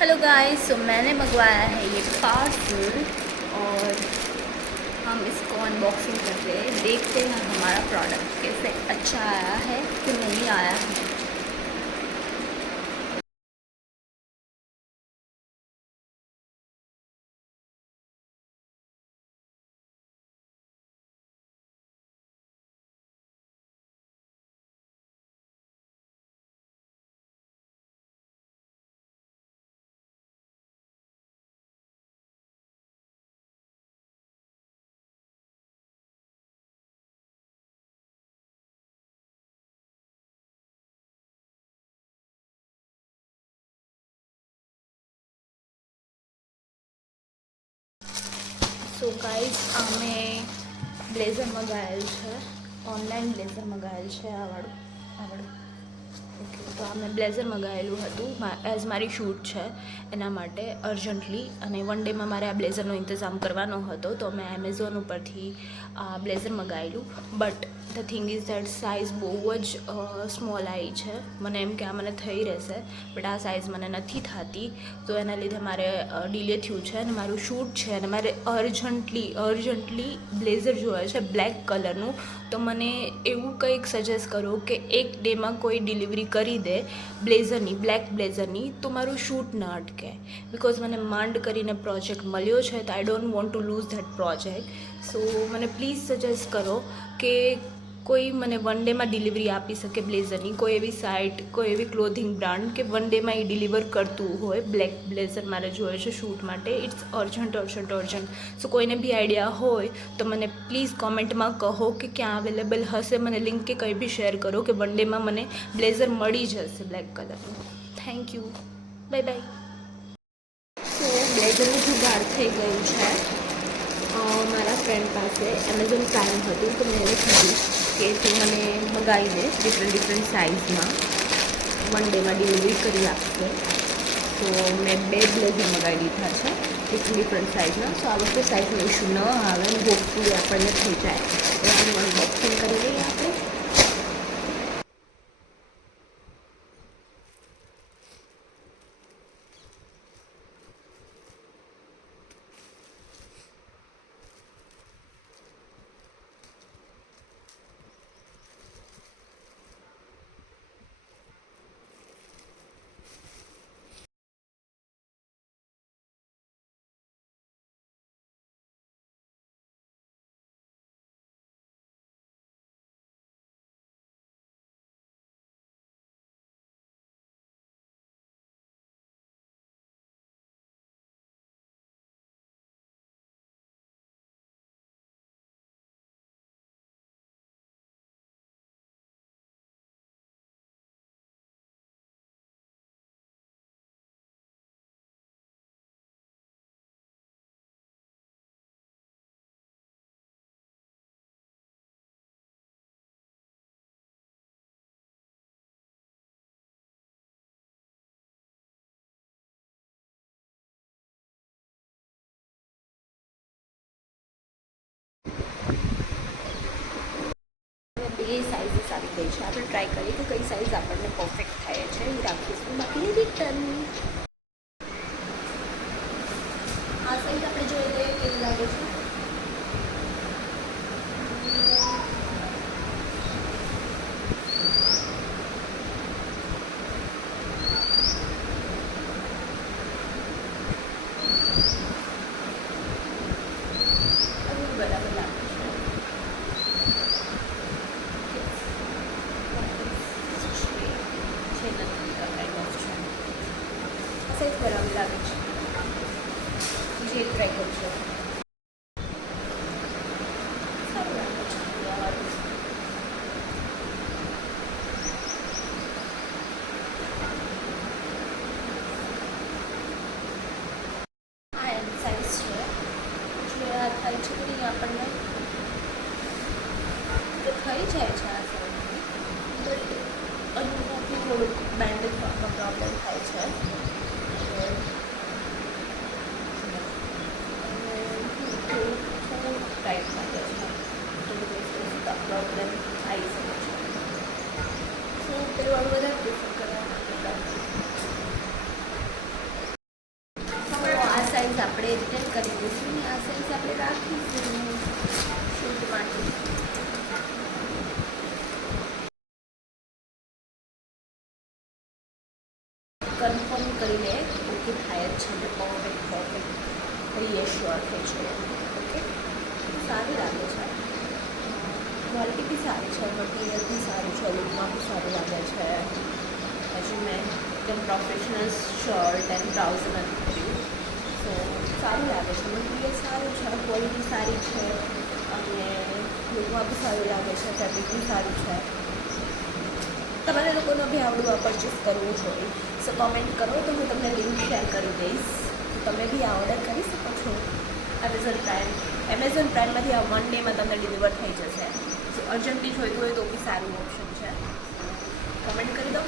Hello guys, सो मैंने मंगवाया है ये पार्सल और हम इसको अनबॉक्सिंग करके देखते हैं हमारा प्रोडक्ट कैसे अच्छा आया है कि नहीं आया है। સો ગાઈસ, અમે બ્લેઝર મંગાવેલ છે, ઓનલાઈન બ્લેઝર મંગાવેલ છે આવડું ઓકે. તો અમે બ્લેઝર મંગાવેલું હતું એઝ મારી શૂટ છે એના માટે અર્જન્ટલી, અને વન ડેમાં મારે આ બ્લેઝરનો ઇંતજામ કરવાનો હતો. તો મેં એમેઝોન ઉપરથી આ બ્લેઝર મંગાવેલું. But the thing is that size બહુ જ સ્મોલ આવી છે. મને એમ કે આ મને થઈ રહેશે, બટ આ સાઇઝ મને નથી થતી. તો એના લીધે મારે ડિલે થયું છે અને મારું શૂટ છે અને મારે અર્જન્ટલી બ્લેઝર જોઈએ છે બ્લેક કલરનું. તો મને એવું કંઈક સજેસ્ટ કરો કે એક ડેમાં કોઈ ડિલિવરી કરી દે બ્લેક બ્લેઝરની, તો મારું શૂટ ન અટકે. બિકોઝ મને માંડ કરીને પ્રોજેક્ટ મળ્યો છે, તો I don't want to lose that project. So મને પ્લીઝ સજેસ્ટ કરો કે કોઈ મને વન ડેમાં ડિલિવરી આપી શકે બ્લેઝરની, કોઈ એવી સાઇટ, કોઈ એવી ક્લોથિંગ બ્રાન્ડ કે વન ડેમાં એ ડિલિવર કરતું હોય. બ્લેક બ્લેઝર મારે જોઈએ છે શૂટ માટે. It's urgent. સો કોઈને બી આઈડિયા હોય તો મને પ્લીઝ કોમેન્ટમાં કહો કે ક્યાં અવેલેબલ હશે. મને લિંક કે કંઈ બી શેર કરો કે વન ડેમાં મને બ્લેઝર મળી જશે બ્લેક કલરનું. Thank you, bye. સો બ્લેઝરનું જુગાડ થઈ ગયું છે. મારા ફ્રેન્ડ પાસે એમેઝોન પ્રાઇમ હતું, તો મેં એને કીધું કે તું મને મંગાવી દે ડિફરન્ટ સાઇઝમાં, વન ડેમાં ડિલિવરી કરી આપશે. તો મેં 2 બ્લેઝર મંગાવી દીધા છે ડિફરન્ટ સાઇઝના. સો આ વખતે સાઇઝનો ઇશ્યુ ન આવે અને હોપફુલી આપણને થઈ જાય. તો આનું અનબોક્સિંગ કરી લઈએ આપણે. બે સાઇઝીસ આવી ગઈ છે. આપણે ટ્રાય કરીએ કે કઈ સાઇઝ આપણને પરફેક્ટ થાય છે એ રાખીશું. બાકી રિટર્ન આ સાઇઝ આપણે જોઈ લઈએ કેવી લાગે છે. બરાબર લાગે છે. સાઇઝ બરાબર લાગે છે. જે ટ્રાય કરજો. સારું લાગે છે. આ એની સાઇઝ છે. જો આ થાય છે કે નહીં આપણને તો થઈ જાય છે આ સાઇઝની, બટ અહીંયાથી થોડુંક બેન્ડેજ પ્રોબ્લેમ થાય છે. ટાઈટ માટે પ્રોબ્લેમ આવી શકે છે. સો પેલું વધારે પ્રિફર કરવા માટે સાઇઝ આપણે રિટર્ન કરી દઈશું ને આ સાઇઝ આપણે રાખીશું શૂટ માટે. કન્ફર્મ કરીને ઓકે થાય જ છે ને પરફેક્ટ રીએશ્યોર થઈ છે. ઓકે સારું લાગે છે, ક્વોલિટી બી સારી છે, મટીરિયલ બી સારું છે, લુકમાં બી સારું લાગે છે. હજી મેં એકદમ પ્રોફેશનલ શર્ટ એન્ડ ટ્રાઉઝર નથી કર્યું, સો સારું લાગે છે. મટીરિયલ સારું છે, ક્વોલિટી સારી છે અને લુકમાં બી સારું લાગે છે, ફેબ્રિક બી સારું છે. તમારે લોકોને બી આવડું આ પરચેસ કરવું જોઈએ, સો કોમેન્ટ કરો તો હું તમને લિંક શેર કરી દઈશ. તમે બી આ ઓર્ડર કરી શકો છો એમેઝોન પ્રાઇમમાંથી આ 1 ડેમાં તમને ડિલિવર થઈ જશે. સો અર્જન્ટલી જોઈતું હોય તો બી સારું ઓપ્શન છે. કમેન્ટ કરી દો.